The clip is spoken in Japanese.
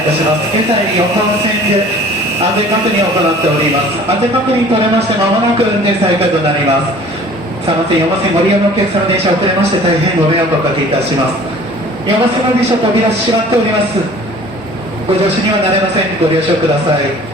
いたします。現在4番線で安全確認を行っております。安全確認取れまして間もなく運転再開となります。3番線4番線ご利用のお客様電車遅れまして大変ご迷惑をおかけいたします。4番線の電車扉閉まっております。ご乗車にはなれません。ご了承ください。